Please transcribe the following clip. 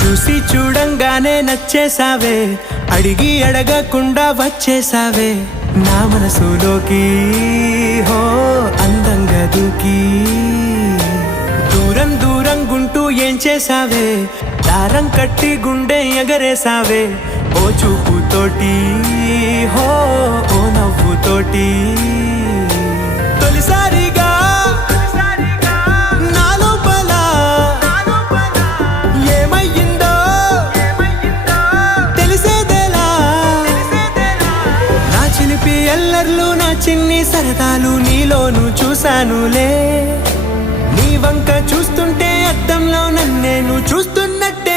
చూసి చూడంగానే నచ్చేసావే, అడిగి అడగకుండా వచ్చేసావే నా మనసులోకి. హో అందంగా దూకి దూరం దూరం గుంటూ ఏం చేసావే, దారం కట్టి గుండె ఎగరేసావే ఓ చూపుతోటి. హో ఓ నవ్వుతోటి తొలిసారిగా నా లోపల ఏమయ్యిందో తెలిసేదేలా. నా చిలిపి ఎల్లర్లు నా చిన్ని సరదాలు నీలోను చూశానులే. నీ వంక చూస్తుంటే అద్దంలో నన్నేను చూస్తున్నట్టు